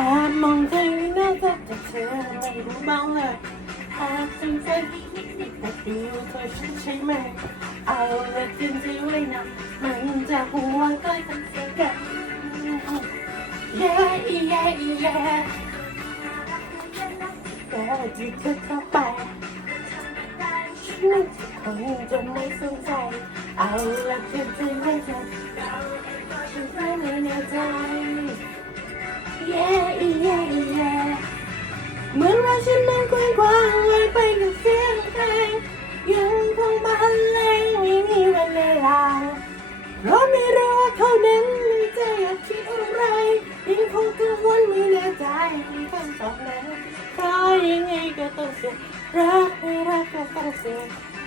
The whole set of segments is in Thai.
อบมองเธออยู่น่าจะแต่เธอไม่รู้บ้างเลยแอบสงสัยแต่ดูเธอฉันใช่ไหม เอาละจริงที่ไว้นะมันจะหัวใกล้กันเสียกันเย้อีเย้อีเย้แต่ที่เธอเข้าไปฉันคงจะไม่สนใจ เอาละจริงที่ไใจในคำตอบนั้นเพราะยังไงก็ต้องเสียรักไม่รักก็ต้องเสีย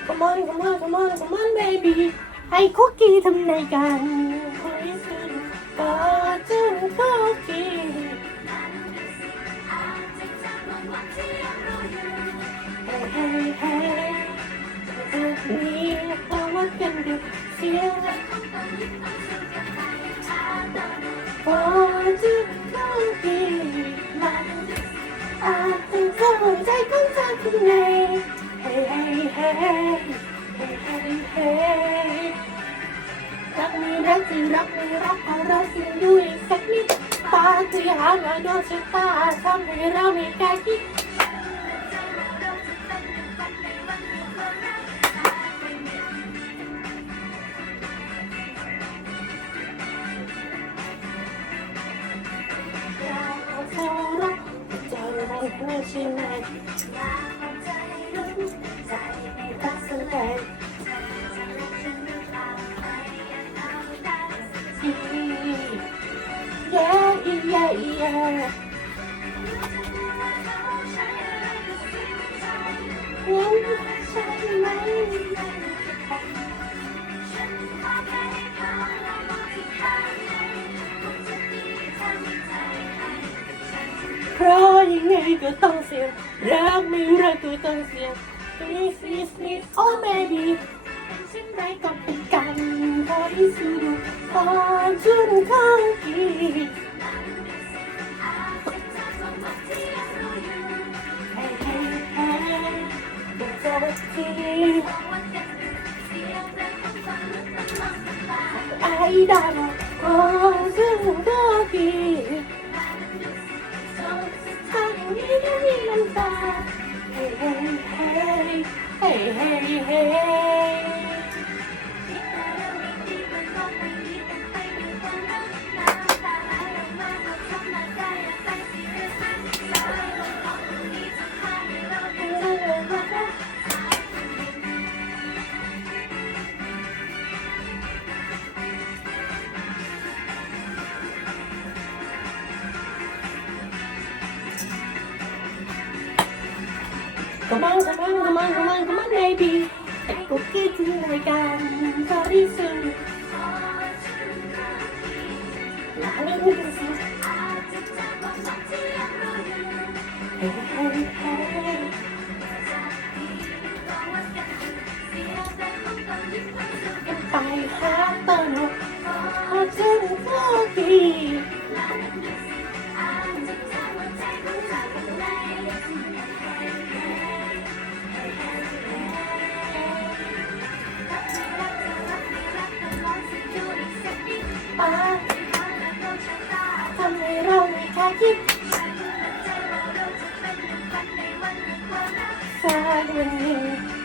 Come on come on come on come on baby ให้คุกกี้ทำในกันคุยสุดก็จึงคุกกี้เฮ้เฮ้เฮ้นี่เราวัดกันดูเสียงพ รักไม่รักจะรักม่รักขอเราสิ่งด้วยสักนิดปาฏิหาริย์มาโดนชะตาทำให้เราไม่กล้าคิด ไม่เพื่อช่ไหมอยากเอาใจรู้ใจไม่รักสักแห่งเย้อีเย้อีเย้งั้นใช่ไหมเพราะ ยังไงก็ต้องเสียรักไม่รักก็ต้องเสีย Please please please oh baby ฉันได้ก็เป็นกันพอที่สุดพอจนเข้ากีเฮ้เฮ้เฮ้เดี๋ยวเจอทีไอ้ดาว มีน้ำตาเฮ้ ก็มันก็มันก็มันก็มันก็มัน baby แต่ก็คิดถึงรำให้เราไม่คาดคิดสักวันหนึ่ง